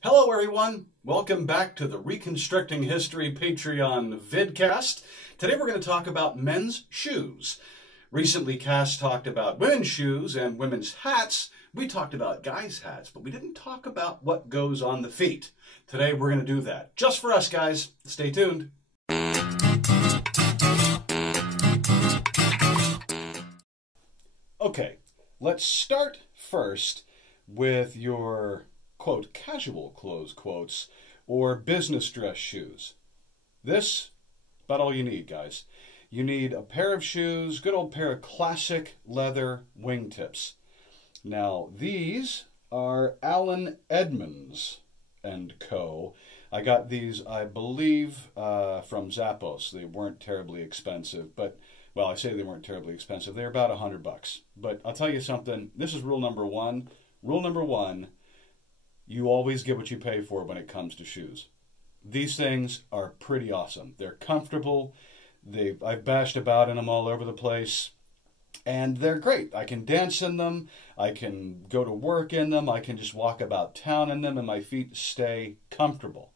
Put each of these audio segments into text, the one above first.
Hello everyone, welcome back to the Reconstructing History Patreon vidcast. Today we're going to talk about men's shoes. Recently Cass talked about women's shoes and women's hats. We talked about guys' hats, but we didn't talk about what goes on the feet. Today we're going to do that. Just for us guys. Stay tuned. Okay, let's start first with your quote, casual clothes, quotes, or business dress shoes. This, about all you need, guys. You need a pair of shoes, good old pair of classic leather wingtips. Now, these are Allen Edmonds & Co. I got these, I believe, from Zappos. They weren't terribly expensive, but, well, I say they weren't terribly expensive. They're about $100. But I'll tell you something, this is rule number one. Rule number one, you always get what you pay for when it comes to shoes. These things are pretty awesome. They're comfortable. I've bashed about in them all over the place. And they're great. I can dance in them. I can go to work in them. I can just walk about town in them and my feet stay comfortable.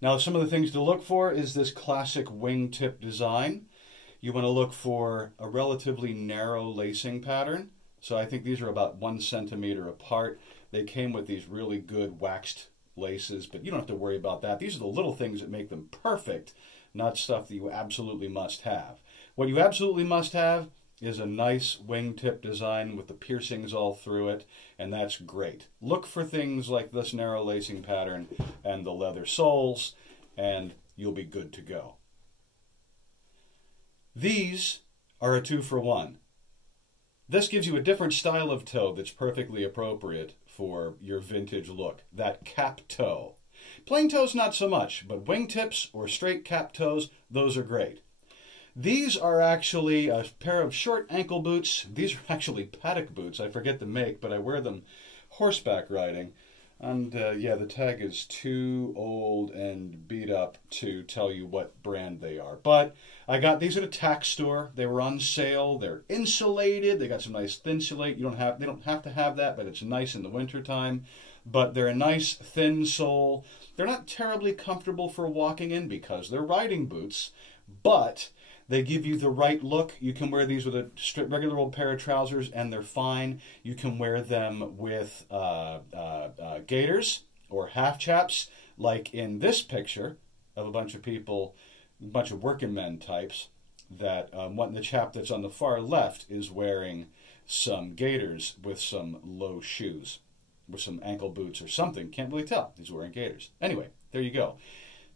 Now, some of the things to look for is this classic wingtip design. You want to look for a relatively narrow lacing pattern. So I think these are about 1 centimeter apart. They came with these really good waxed laces, but you don't have to worry about that. These are the little things that make them perfect, not stuff that you absolutely must have. What you absolutely must have is a nice wingtip design with the piercings all through it, and that's great. Look for things like this narrow lacing pattern and the leather soles, and you'll be good to go. These are a 2-for-1. This gives you a different style of toe that's perfectly appropriate for your vintage look, that cap toe. Plain toes, not so much, but wingtips or straight cap toes, those are great. These are actually a pair of short ankle boots. These are actually paddock boots. I forget the make, but I wear them horseback riding. And yeah, the tag is too old and beat up to tell you what brand they are. But I got these at a tack store. They were on sale. They're insulated. They got some nice thinsulate. They don't have to have that, but it's nice in the wintertime. But they're a nice thin sole. They're not terribly comfortable for walking in because they're riding boots, but they give you the right look. You can wear these with a regular old pair of trousers, and they're fine. You can wear them with gaiters or half chaps, like in this picture of a bunch of people, a bunch of working men types, that the chap that's on the far left is wearing some gaiters with some low shoes, with some ankle boots or something. Can't really tell. He's wearing gaiters. Anyway, there you go.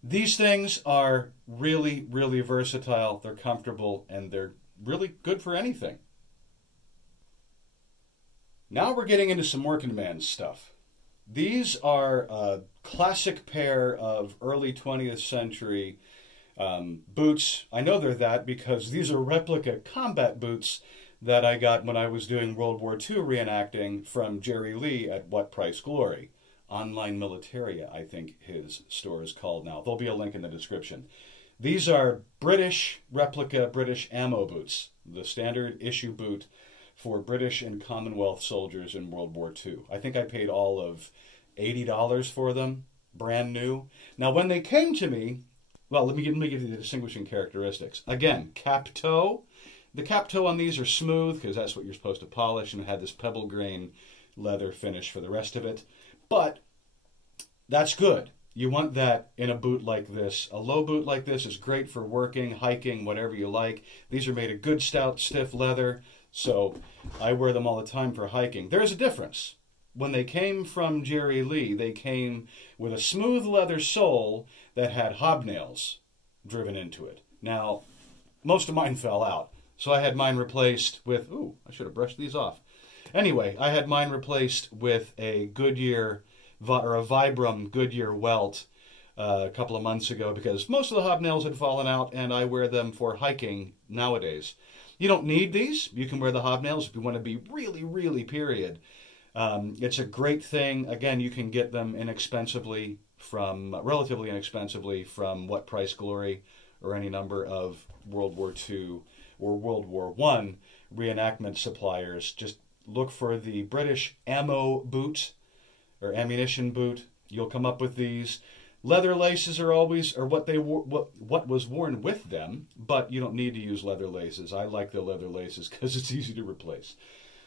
These things are really, really versatile. They're comfortable, and they're really good for anything. Now we're getting into some working man stuff. These are a classic pair of early 20th century boots. I know they're that because these are replica combat boots that I got when I was doing World War II reenacting from Jerry Lee at What Price Glory. Online Militaria, I think his store is called now. There'll be a link in the description. These are replica British ammo boots, the standard issue boot for British and Commonwealth soldiers in World War II. I think I paid all of $80 for them, brand new. Now, when they came to me, well, let me give you the distinguishing characteristics. Again, cap toe. The cap toe on these are smooth because that's what you're supposed to polish, and it had this pebble grain leather finish for the rest of it. But that's good. You want that in a boot like this. A low boot like this is great for working, hiking, whatever you like. These are made of good, stout, stiff leather, so I wear them all the time for hiking. There's a difference. When they came from Jerry Lee, they came with a smooth leather sole that had hobnails driven into it. Now, most of mine fell out, so I had mine replaced with, ooh, I should have brushed these off. Anyway, I had mine replaced with a Goodyear, or a Vibram Goodyear welt a couple of months ago because most of the hobnails had fallen out, and I wear them for hiking nowadays. You don't need these. You can wear the hobnails if you want to be really, really period. It's a great thing. Again, you can get them relatively inexpensively from What Price Glory or any number of World War II or World War I reenactment suppliers. Just look for the British ammo boot or ammunition boot. You'll come up with these. Leather laces are always, or what was worn with them, but you don't need to use leather laces. I like the leather laces because it's easy to replace.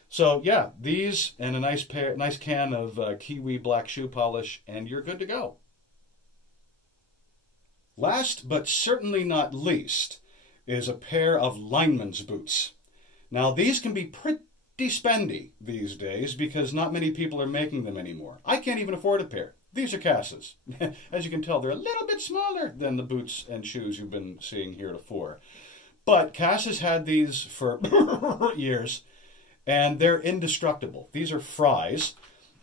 So yeah, these and a nice can of Kiwi black shoe polish, and you're good to go. Last but certainly not least is a pair of Linemen's Boots. Now these can be pretty spendy these days because not many people are making them anymore. I can't even afford a pair. These are Cass's. As you can tell, they're a little bit smaller than the boots and shoes you've been seeing heretofore. But Cass has had these for years, and they're indestructible. These are Fry's,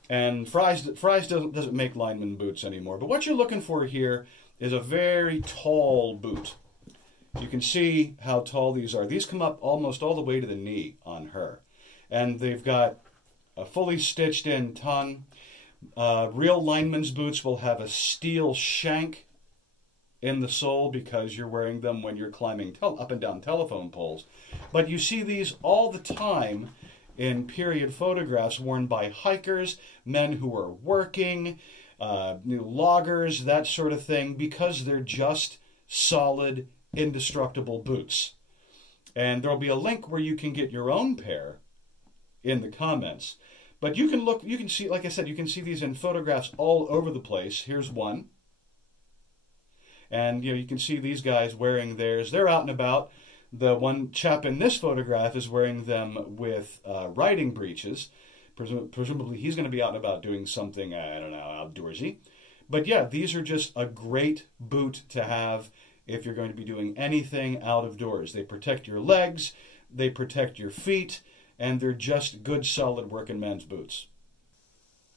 and Fry's doesn't make Linemen Boots anymore. But what you're looking for here is a very tall boot. You can see how tall these are. These come up almost all the way to the knee on her. And they've got a fully stitched in tongue. Real Linemen's Boots will have a steel shank in the sole because you're wearing them when you're climbing up and down telephone poles. But you see these all the time in period photographs worn by hikers, men who are working, loggers, that sort of thing, because they're just solid, indestructible boots. And there'll be a link where you can get your own pair in the comments. But you can see, like I said, you can see these in photographs all over the place. Here's one. And you can see these guys wearing theirs. They're out and about. The one chap in this photograph is wearing them with riding breeches. Presumably he's going to be out and about doing something, I don't know, outdoorsy. But yeah, these are just a great boot to have if you're going to be doing anything out of doors. They protect your legs, they protect your feet, and they're just good, solid working men's boots.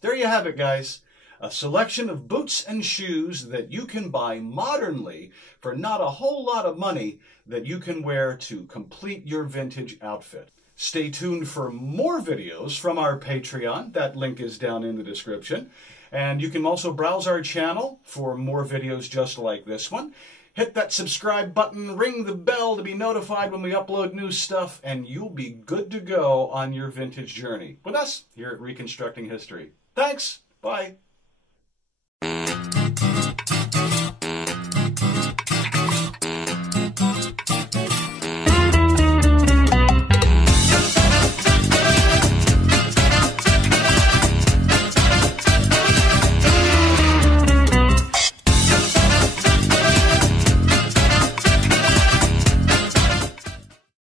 There you have it, guys. A selection of boots and shoes that you can buy modernly for not a whole lot of money that you can wear to complete your vintage outfit. Stay tuned for more videos from our Patreon. That link is down in the description. And you can also browse our channel for more videos just like this one. Hit that subscribe button, ring the bell to be notified when we upload new stuff, and you'll be good to go on your vintage journey with us here at Reconstructing History. Thanks. Bye.